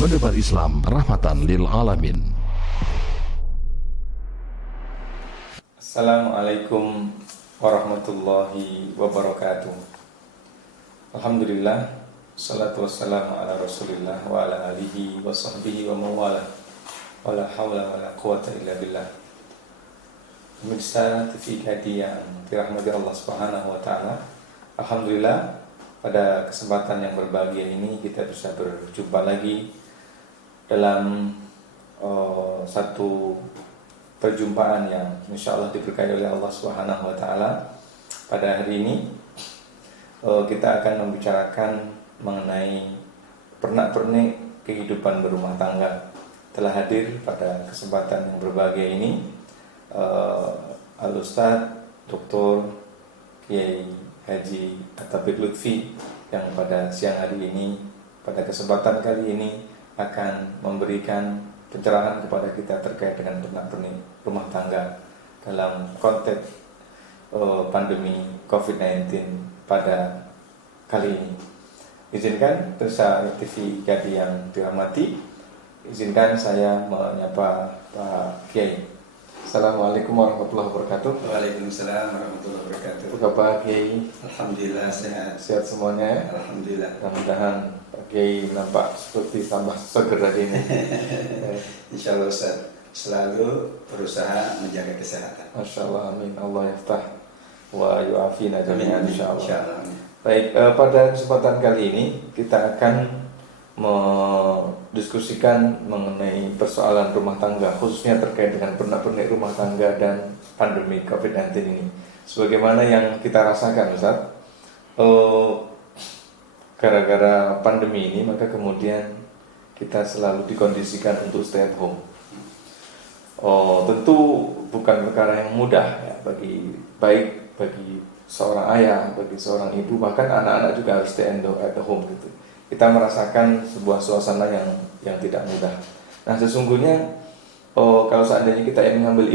Menebar Islam rahmatan lil alamin. Assalamualaikum warahmatullahi wabarakatuh. Alhamdulillah, salatu wassalamu ala rasulillah wa ala alihi wa sahbihi wa mawala, wa la hawla wa la quwata illa billah. Pemirsa TV Hadiah dirahmati Allah Subhanahu wa taala. Alhamdulillah, pada kesempatan yang berbahagia ini kita bisa berjumpa lagi dalam satu perjumpaan yang insya Allah diberkahi oleh Allah Subhanahu wa taala. Pada hari ini kita akan membicarakan mengenai pernak-pernik kehidupan berumah tangga. Telah hadir pada kesempatan yang berbahagia ini Al-Ustadz Dr. Kiai Haji At-Taufik Lutfi yang pada siang hari ini, pada kesempatan kali ini akan memberikan pencerahan kepada kita terkait dengan pernak-pernik rumah tangga dalam konteks pandemi COVID-19 pada kali ini. Izinkan pemirsa TV Jadi yang dirahmati, izinkan saya menyapa Pak Kiai. Assalamualaikum warahmatullahi wabarakatuh. Waalaikumsalam warahmatullahi wabarakatuh. Apa kabar Kiai? Alhamdulillah sehat. Sehat semuanya. Alhamdulillah. Mudah-mudahan Pak Kiai nampak seperti tambah seger hari ini. Insya Allah Ustaz selalu berusaha menjaga kesehatan. Masya Allah, amin. Allah yaftah wa yu'afina jami'an insya Allah. Amin. Baik, pada kesempatan kali ini kita akan mendiskusikan mengenai persoalan rumah tangga, khususnya terkait dengan pernak-pernik rumah tangga dan pandemi COVID-19 ini. Sebagaimana yang kita rasakan, Ustaz, gara-gara pandemi ini, maka kemudian kita selalu dikondisikan untuk stay at home. Tentu bukan perkara yang mudah ya, bagi seorang ayah, bagi seorang ibu, bahkan anak-anak juga harus stay at home gitu. Kita merasakan sebuah suasana yang tidak mudah. Nah, sesungguhnya kalau seandainya kita ingin mengambil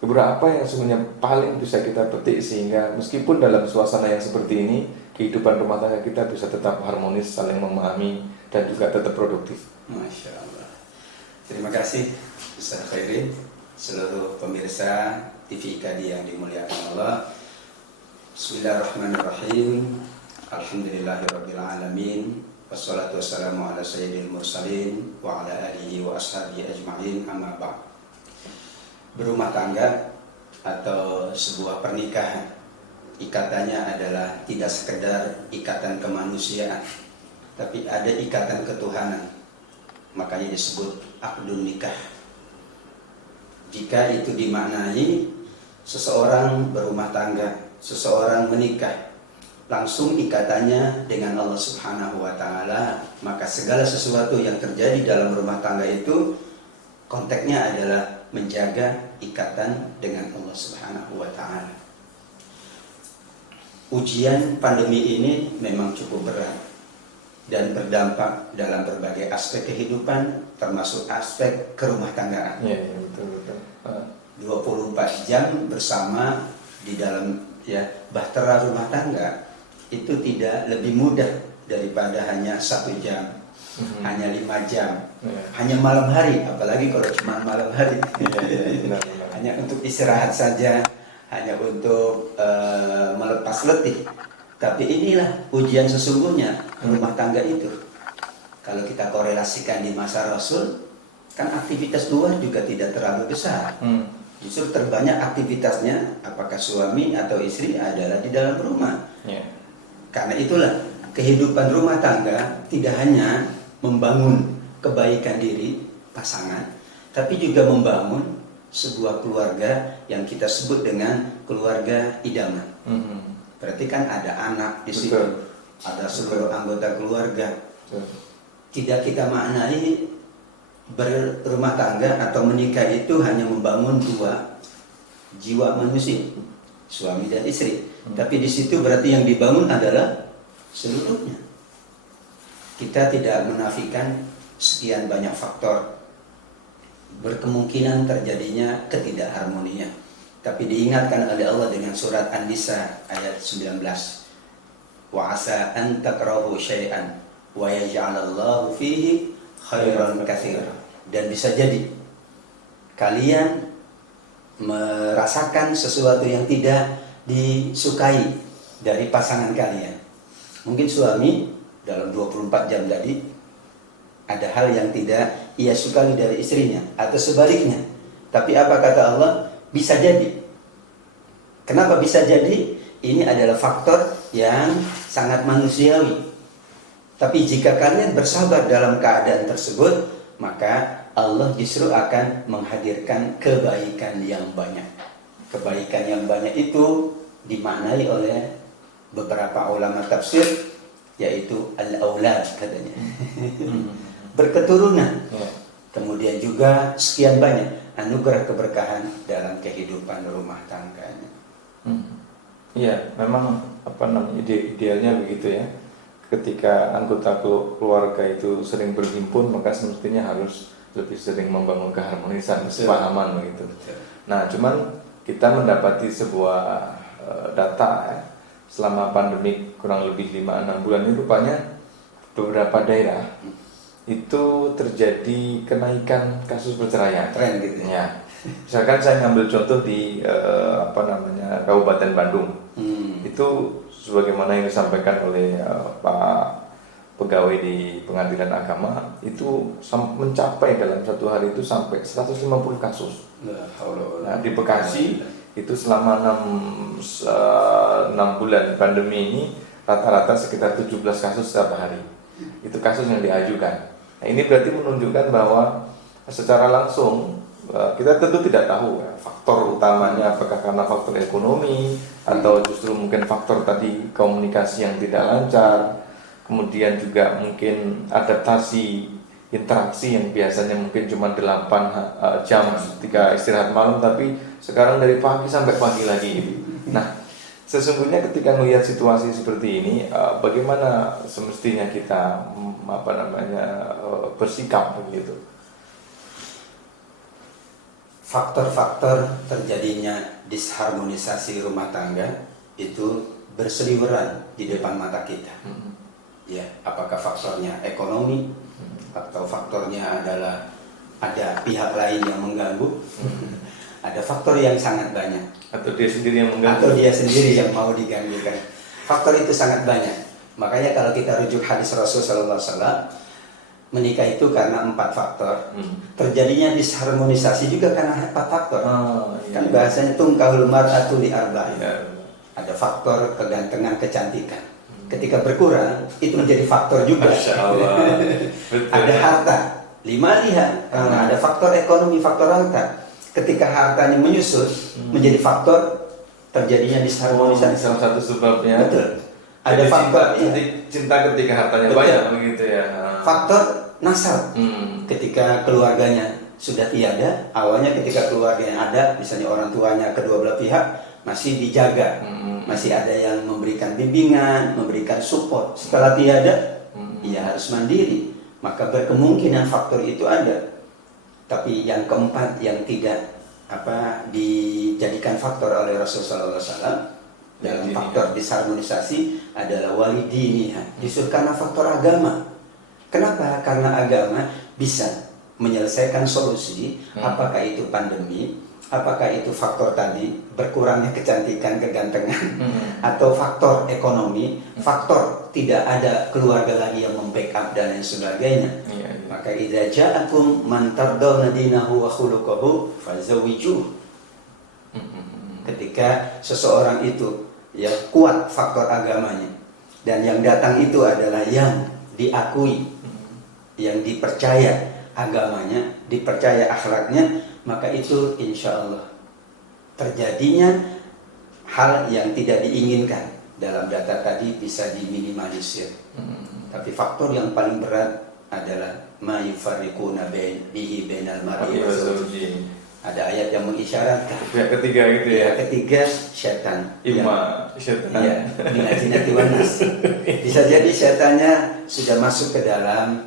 ibrah apa yang sesungguhnya paling bisa kita petik sehingga meskipun dalam suasana yang seperti ini, kehidupan rumah tangga kita bisa tetap harmonis, saling memahami, dan juga tetap produktif. Masya Allah. Terima kasih Ustaz Khairin, seluruh pemirsa TV Kadi yang dimuliakan Allah. Bismillahirrahmanirrahim. Alhamdulillahirabbil alamin. Wassalatu wassalamu ala sayyidil mursalin wa ala alihi wa ashabihi ajma'in, amma ba'd. Berumah tangga atau sebuah pernikahan, ikatannya adalah tidak sekedar ikatan kemanusiaan, tapi ada ikatan ketuhanan. Makanya disebut akdun nikah. Jika itu dimaknai seseorang berumah tangga, seseorang menikah, langsung ikatannya dengan Allah Subhanahu wa taala, maka segala sesuatu yang terjadi dalam rumah tangga itu konteksnya adalah menjaga ikatan dengan Allah Subhanahu wa taala. Ujian pandemi ini memang cukup berat dan berdampak dalam berbagai aspek kehidupan, termasuk aspek kerumah tanggaan. Iya, betul. 24 jam bersama di dalam bahtera rumah tangga itu tidak lebih mudah daripada hanya 1 jam, hanya 5 jam, hanya malam hari, apalagi kalau cuma malam hari, hanya untuk istirahat saja, hanya untuk melepas letih. Tapi inilah ujian sesungguhnya rumah tangga itu. Kalau kita korelasikan di masa Rasul, kan aktivitas luar juga tidak terlalu besar. Justru terbanyak aktivitasnya, apakah suami atau istri, adalah di dalam rumah. Karena itulah kehidupan rumah tangga tidak hanya membangun kebaikan diri pasangan, tapi juga membangun sebuah keluarga yang kita sebut dengan keluarga idaman. Berarti kan ada anak di situ, ada seluruh anggota keluarga. Tidak kita maknai berumah tangga atau menikah itu hanya membangun 2 jiwa manusia, suami dan istri. Tapi di situ berarti yang dibangun adalah seluruhnya. Kita tidak menafikan sekian banyak faktor berkemungkinan terjadinya ketidakharmonian. Tapi diingatkan oleh Allah dengan surat An-Nisa ayat 19. Wa asa an takrahu syai'an wa yaj'alallahu fihi khairan katsiran. Dan bisa jadi kalian merasakan sesuatu yang tidak disukai dari pasangan kalian. Mungkin suami dalam 24 jam tadi ada hal yang tidak ia sukai dari istrinya atau sebaliknya. Tapi apa kata Allah? Bisa jadi. Kenapa bisa jadi? Ini adalah faktor yang sangat manusiawi. Tapi jika kalian bersabar dalam keadaan tersebut, maka Allah justru akan menghadirkan kebaikan yang banyak. Kebaikan yang banyak itu dimaknai oleh beberapa ulama tafsir, yaitu al-aulad katanya. Berketurunan. Kemudian juga sekian banyak anugerah keberkahan dalam kehidupan rumah tangganya. Iya, memang idealnya begitu ya. Ketika anggota keluarga itu sering berhimpun, maka semestinya harus lebih sering membangun keharmonisan, kesepahaman begitu. Nah, cuman kita mendapati sebuah data ya, selama pandemi kurang lebih 5-6 bulan ini rupanya beberapa daerah itu terjadi kenaikan kasus perceraian. Tren gitu ya. Misalkan saya ngambil contoh di Kabupaten Bandung. Itu sebagaimana yang disampaikan oleh Pak pegawai di Pengadilan Agama, itu mencapai dalam satu hari itu sampai 150 kasus. Nah, di Bekasi itu selama 6 bulan pandemi ini rata-rata sekitar 17 kasus setiap hari. Itu kasus yang diajukan. Nah, ini berarti menunjukkan bahwa secara langsung kita tentu tidak tahu ya, faktor utamanya apakah karena faktor ekonomi atau justru mungkin faktor tadi komunikasi yang tidak lancar, kemudian juga mungkin adaptasi interaksi yang biasanya mungkin cuma 8 jam ketika istirahat malam, tapi sekarang dari pagi sampai pagi lagi gitu. Nah, sesungguhnya ketika melihat situasi seperti ini, bagaimana semestinya kita bersikap begitu? Faktor-faktor terjadinya disharmonisasi rumah tangga itu berseliweran di depan mata kita. Ya, apakah faktornya ekonomi atau faktornya adalah ada pihak lain yang mengganggu? Ada faktor yang sangat banyak. Atau dia sendiri yang mengganggu? Atau dia sendiri yang mau diganggukan. Faktor itu sangat banyak. Makanya kalau kita rujuk hadis Rasulullah SAW, menikah itu karena 4 faktor. Terjadinya disharmonisasi juga karena 4 faktor. Kan bahasanya tungkahul mar'atu li arba'in. Ada faktor kegantengan, kecantikan. Ketika berkurang itu menjadi faktor juga. Ada harta, 5 lihat. Karena ada faktor ekonomi, faktor harta. Ketika hartanya menyusut menjadi faktor terjadinya disharmonisasi. Salah satu sebabnya. Betul. Ada faktor cinta ketika hartanya banyak begitu ya. Faktor nasab. Ketika keluarganya sudah tiada, awalnya ketika keluarganya ada, misalnya orang tuanya kedua belah pihak masih dijaga, masih ada yang memberikan bimbingan, memberikan support. Setelah tiada, ia harus mandiri. Maka berkemungkinan faktor itu ada. Tapi yang keempat yang tidak dijadikan faktor oleh Rasulullah SAW dalam faktor disharmonisasi adalah walidiniha. Justru karena faktor agama. Kenapa? Karena agama bisa menyelesaikan solusi, apakah itu pandemi, apakah itu faktor tadi berkurangnya kecantikan, kegantengan, atau faktor ekonomi, faktor tidak ada keluarga lagi yang membackup dan lain sebagainya. Maka idza ja'akum man tardawna dinahu wa khuluquhu fazawwijuh. Ketika seseorang itu ya kuat faktor agamanya dan yang datang itu adalah yang diakui, yang dipercaya agamanya, dipercaya akhlaknya, maka itu insya Allah terjadinya hal yang tidak diinginkan dalam data tadi bisa diminimalisir. Tapi faktor yang paling berat adalah ma yufarriquna bihi bainal mar'i wa zawjihi. Ada ayat yang mengisyaratkan pihak ketiga gitu ya. Pihak ketiga setan. Setan. Iya, minal jinnati wan nas. Bisa jadi setannya sudah masuk ke dalam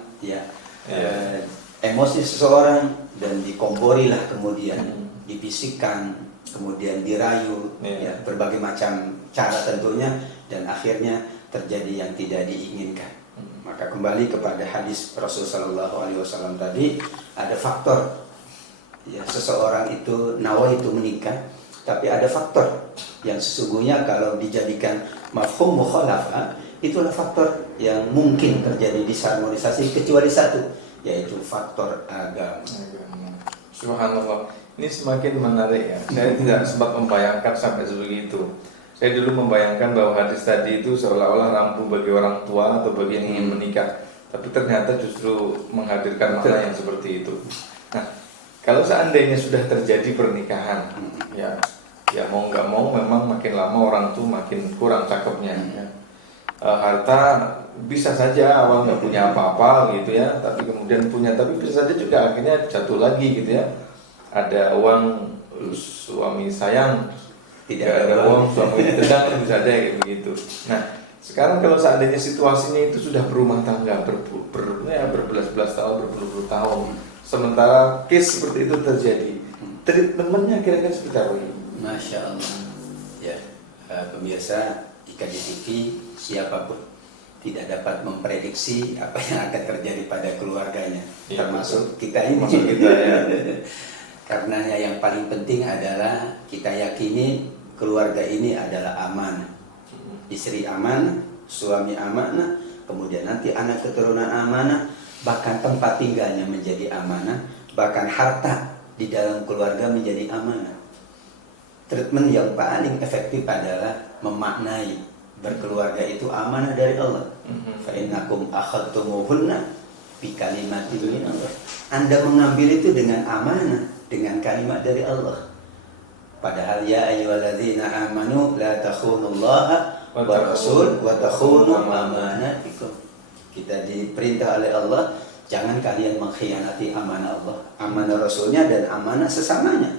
emosi seseorang dan dikomporilah, kemudian dibisikkan, kemudian dirayu, berbagai macam cara tentunya, dan akhirnya terjadi yang tidak diinginkan. Maka kembali kepada hadis Rasulullah SAW tadi, ada faktor ya, seseorang itu nawaitu menikah, tapi ada faktor yang sesungguhnya kalau dijadikan mafhum mukhalafah, itulah faktor yang mungkin terjadi disharmonisasi kecuali satu, yaitu faktor agama. Subhanallah, ini semakin menarik ya. Saya tidak sempat membayangkan sampai sebegitu. Saya dulu membayangkan bahwa hadis tadi itu seolah-olah rampu bagi orang tua atau bagi yang ingin menikah, tapi ternyata justru menghadirkan makna yang seperti itu. Nah, kalau seandainya sudah terjadi pernikahan, ya mau nggak mau memang makin lama orang tuh makin kurang cakepnya. Ya. Harta bisa saja awal nggak punya apa-apa gitu ya, tapi kemudian punya, tapi bisa saja juga akhirnya jatuh lagi gitu ya. Ada uang, suami sayang, tidak ada uang, suami ditendang, bisa ada kayak begitu. Nah, sekarang kalau seandainya situasinya itu sudah berumah tangga berbelas-belas tahun, berpuluh-puluh tahun, sementara case seperti itu terjadi, treatmentnya kira-kira seperti apa? Masya Allah. Ya, pemirsa IKJ TV, siapapun tidak dapat memprediksi apa yang akan terjadi pada keluarganya, ya, termasuk kita ini. Ya. Karena yang paling penting adalah kita yakini keluarga ini adalah amanah. Istri amanah, suami amanah, kemudian nanti anak keturunan amanah, bahkan tempat tinggalnya menjadi amanah, bahkan harta di dalam keluarga menjadi amanah. Treatment yang paling efektif adalah memaknai berkeluarga itu amanah dari Allah. Fa innakum akhadtumuhunna bi kalimatin min Allah. Anda mengambil itu dengan amanah, dengan kalimat dari Allah. Padahal ya ayyuhalladzina amanu la takhunullaha wa rasul wa takhunu amanatikum. Kita diperintah oleh Allah, jangan kalian mengkhianati amanah Allah, amanah Rasulnya dan amanah sesamanya.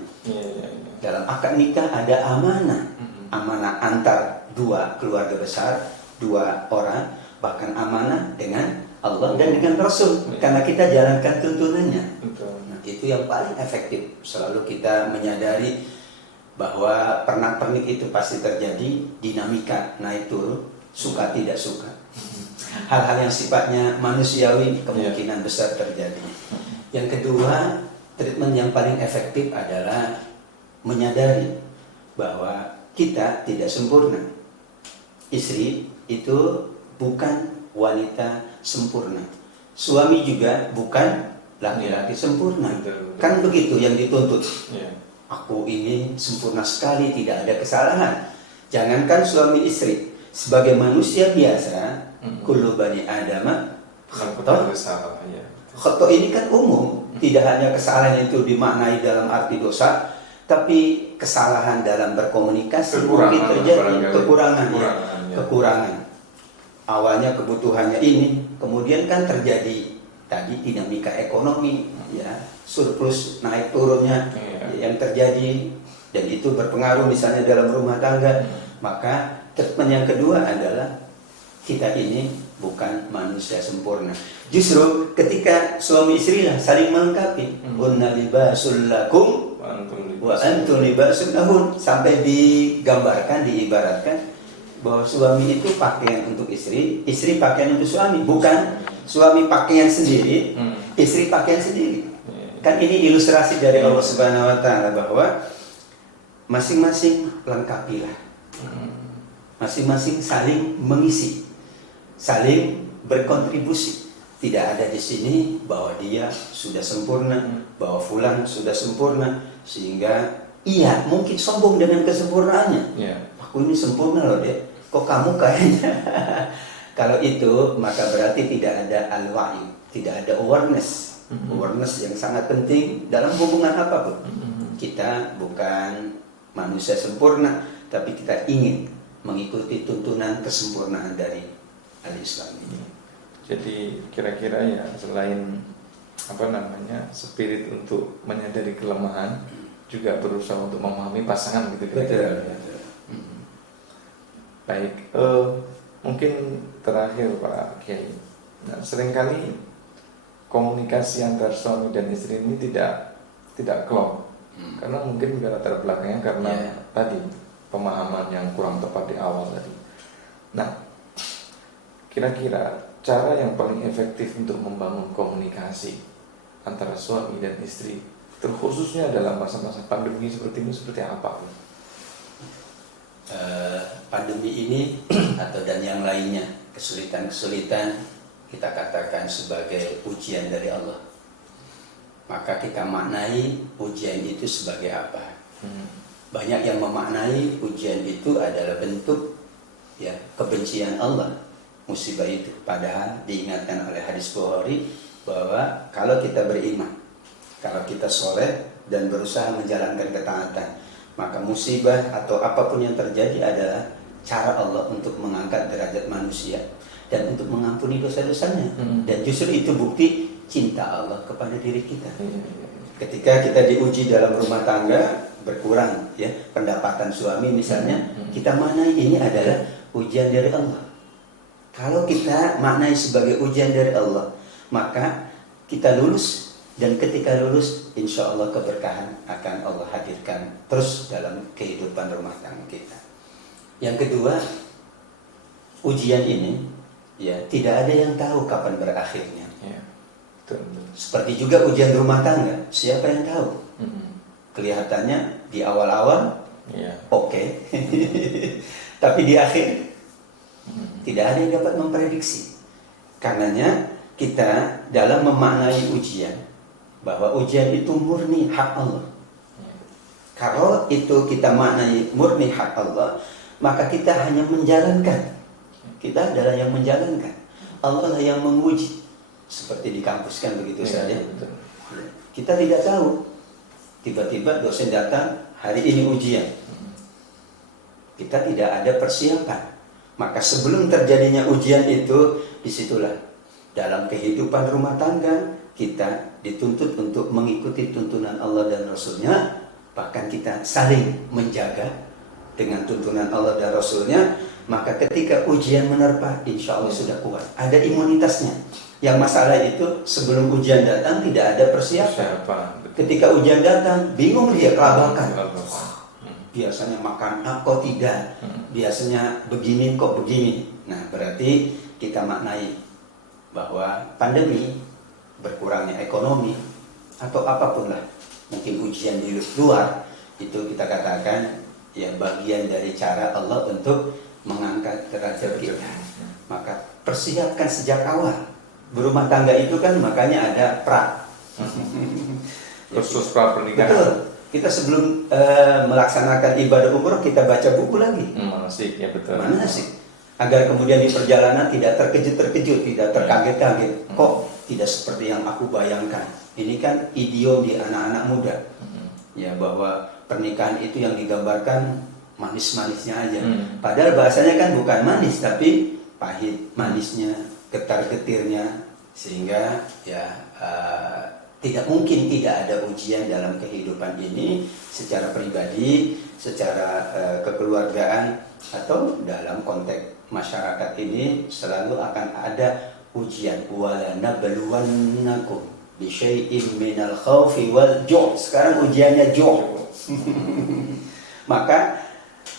Dalam akad nikah ada amanah, amanah antar dua keluarga besar, dua orang, bahkan amanah dengan Allah dan dengan Rasul, karena kita jalankan tuntunannya. Nah, itu yang paling efektif. Selalu kita menyadari bahwa pernak-pernik itu pasti terjadi, dinamika naik turun, suka tidak suka. Hal-hal yang sifatnya manusiawi kemungkinan besar terjadi. Yang kedua, treatment yang paling efektif adalah menyadari bahwa kita tidak sempurna. Istri itu bukan wanita sempurna. Suami juga bukan laki-laki sempurna. Kan begitu yang dituntut. Aku ini sempurna sekali, tidak ada kesalahan. Jangankan suami istri, sebagai manusia biasa, kullu bani adama khata'. Khata' ini kan umum, tidak hanya kesalahan itu dimaknai dalam arti dosa, tapi kesalahan dalam berkomunikasi mungkin terjadi, kekurangan. Awalnya kebutuhannya ini, kemudian kan terjadi tadi dinamika ekonomi, ya, surplus naik turunnya yang terjadi, dan itu berpengaruh misalnya dalam rumah tangga. Maka treatment yang kedua adalah kita ini bukan manusia sempurna. Justru ketika suami istri lah saling melengkapi, hunna libasul lakum wa antum libasul lahun, sampai digambarkan, diibaratkan bahwa suami itu pakaian untuk istri, istri pakaian untuk suami, bukan suami pakaian sendiri, istri pakaian sendiri. Kan ini ilustrasi dari Allah Subhanahu wa taala bahwa masing-masing lengkapilah. Masing-masing saling mengisi, saling berkontribusi. Tidak ada di sini bahwa dia sudah sempurna, bahwa fulan sudah sempurna, sehingga iya mungkin sombong dengan kesempurnaannya. Aku ini sempurna loh deh, kok kamu kayaknya. Kalau itu maka berarti tidak ada al-wa'i, tidak ada awareness. Awareness yang sangat penting dalam hubungan apapun. Kita bukan manusia sempurna, tapi kita ingin mengikuti tuntunan kesempurnaan dari al-Islam ini. Jadi kira-kira ya selain spirit untuk menyadari kelemahan, juga berusaha untuk memahami pasangan gitu kira-kira. Baik, mungkin terakhir Pak Kiai. Nah, seringkali komunikasi antar suami dan istri ini tidak klop, karena mungkin juga latar belakangnya karena tadi pemahaman yang kurang tepat di awal tadi. Nah, kira-kira cara yang paling efektif untuk membangun komunikasi antara suami dan istri, terkhususnya dalam masa-masa pandemi seperti ini, seperti apa? Pandemi ini dan yang lainnya, kesulitan-kesulitan kita katakan sebagai ujian dari Allah. Maka kita maknai ujian itu sebagai apa? Banyak yang memaknai ujian itu adalah bentuk kebencian Allah, musibah itu. Padahal diingatkan oleh hadis Bukhari bahwa kalau kita beriman, kalau kita soleh dan berusaha menjalankan ketaatan, maka musibah atau apapun yang terjadi adalah cara Allah untuk mengangkat derajat manusia dan untuk mengampuni dosa-dosanya. Dan justru itu bukti cinta Allah kepada diri kita. Ketika kita diuji dalam rumah tangga, berkurang pendapatan suami misalnya, kita maknai ini adalah ujian dari Allah. Kalau kita maknai sebagai ujian dari Allah, maka kita lulus, dan ketika lulus insya Allah keberkahan akan Allah hadirkan terus dalam kehidupan rumah tangga kita. Yang kedua, ujian ini tidak ada yang tahu kapan berakhirnya. Seperti juga ujian rumah tangga, siapa yang tahu? Kelihatannya di awal-awal oke. Tapi di akhir tidak ada yang dapat memprediksi. Karenanya kita dalam memaknai ujian, bahwa ujian itu murni hak Allah. Kalau itu kita maknai murni hak Allah, maka kita hanya menjalankan. Kita adalah yang menjalankan. Allah lah yang menguji. Seperti di kampus kan begitu saja. Kita tidak tahu. Tiba-tiba dosen datang, hari ini ujian. Kita tidak ada persiapan. Maka sebelum terjadinya ujian itu, disitulah dalam kehidupan rumah tangga kita dituntut untuk mengikuti tuntunan Allah dan Rasulnya. Bahkan kita saling menjaga dengan tuntunan Allah dan Rasulnya. Maka ketika ujian menerpa, insya Allah sudah kuat, ada imunitasnya. Yang masalah itu sebelum ujian datang tidak ada persiapan. Ketika ujian datang, bingung dia, kelabakan. Biasanya makan kok tidak, biasanya begini kok begini. Nah, berarti kita maknai bahwa pandemi, berkurangnya ekonomi atau apapun lah, mungkin ujian di luar, itu kita katakan bagian dari cara Allah untuk mengangkat derajat kita. Maka persiapkan sejak awal. Berumah tangga itu kan makanya ada khusus pra pernikahan. Betul. Kita sebelum melaksanakan ibadah umroh, kita baca buku lagi. Manasik, betul. Manasik. Agar kemudian di perjalanan tidak terkejut-terkejut, tidak terkaget-kaget. Kok tidak seperti yang aku bayangkan? Ini kan idiom di anak-anak muda. Bahwa pernikahan itu yang digambarkan manis-manisnya aja. Padahal bahasanya kan bukan manis, tapi pahit, manisnya, getar-getirnya. Sehingga tidak mungkin tidak ada ujian dalam kehidupan ini, secara pribadi, secara kekeluargaan, atau dalam konteks masyarakat ini selalu akan ada ujian. Wala nabluwannakum bi syai'in minal khaufi wal ju'. Sekarang ujiannya ju'. Maka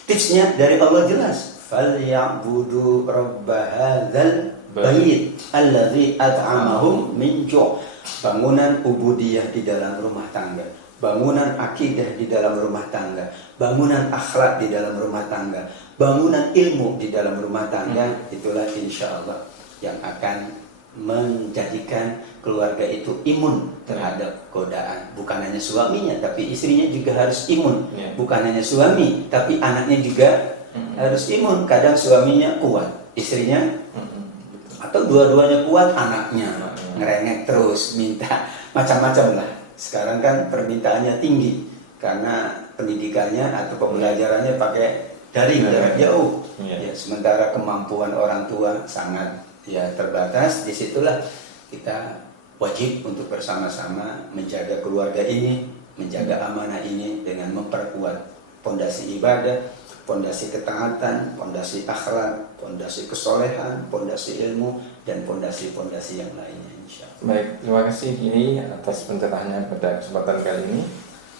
tipsnya dari Allah jelas. Falyabudu rabb hadzal bait allazi at'amahum min ju'. Bangunan ubudiyah di dalam rumah tangga, bangunan akidah di dalam rumah tangga, bangunan akhlak di dalam rumah tangga, bangunan ilmu di dalam rumah tangga. Itulah insya Allah yang akan menjadikan keluarga itu imun terhadap godaan. Bukan hanya suaminya, tapi istrinya juga harus imun. Bukan hanya suami, tapi anaknya juga harus imun. Kadang suaminya kuat, istrinya, atau dua-duanya kuat, anaknya ngerengek terus, minta macam-macam lah. Sekarang kan permintaannya tinggi karena pendidikannya atau pembelajarannya pakai daring, jarak jauh. Sementara kemampuan orang tua sangat terbatas. Disitulah kita wajib untuk bersama-sama menjaga keluarga ini, menjaga amanah ini dengan memperkuat pondasi ibadah, pondasi ketaatan, pondasi akhlak, pondasi kesolehan, pondasi ilmu, dan pondasi-pondasi yang lainnya, insyaallah. Baik, terima kasih ini atas pencerahannya pada kesempatan kali ini.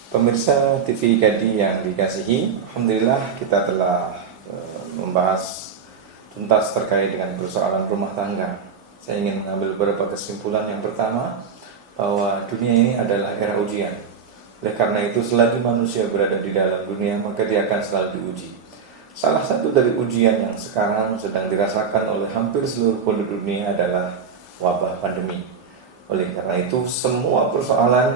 Pemirsa TV Gadi yang dikasihi, alhamdulillah kita telah membahas tuntas terkait dengan persoalan rumah tangga. Saya ingin mengambil beberapa kesimpulan. Yang pertama, bahwa dunia ini adalah era ujian. Oleh karena itu, selagi manusia berada di dalam dunia, maka dia akan selalu diuji. Salah satu dari ujian yang sekarang sedang dirasakan oleh hampir seluruh penduduk dunia adalah wabah pandemi. Oleh karena itu, semua persoalan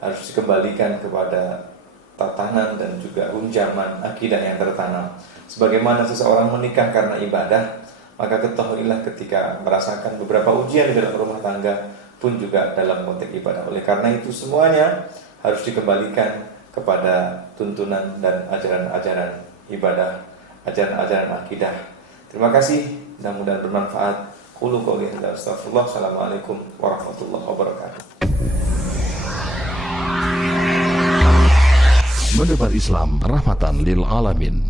harus dikembalikan kepada tatanan dan juga hunjaman akidah yang tertanam. Sebagaimana seseorang menikah karena ibadah, maka ketahuilah ketika merasakan beberapa ujian di dalam rumah tangga pun juga dalam konteks ibadah. Oleh karena itu, semuanya harus dikembalikan kepada tuntunan dan ajaran-ajaran ibadah, ajaran-ajaran akidah. Terima kasih, mudah-mudahan bermanfaat. Qulu qouli hadza astaghfirullah. Assalamualaikum warahmatullahi wabarakatuh. Mendebar Islam rahmatan lil alamin.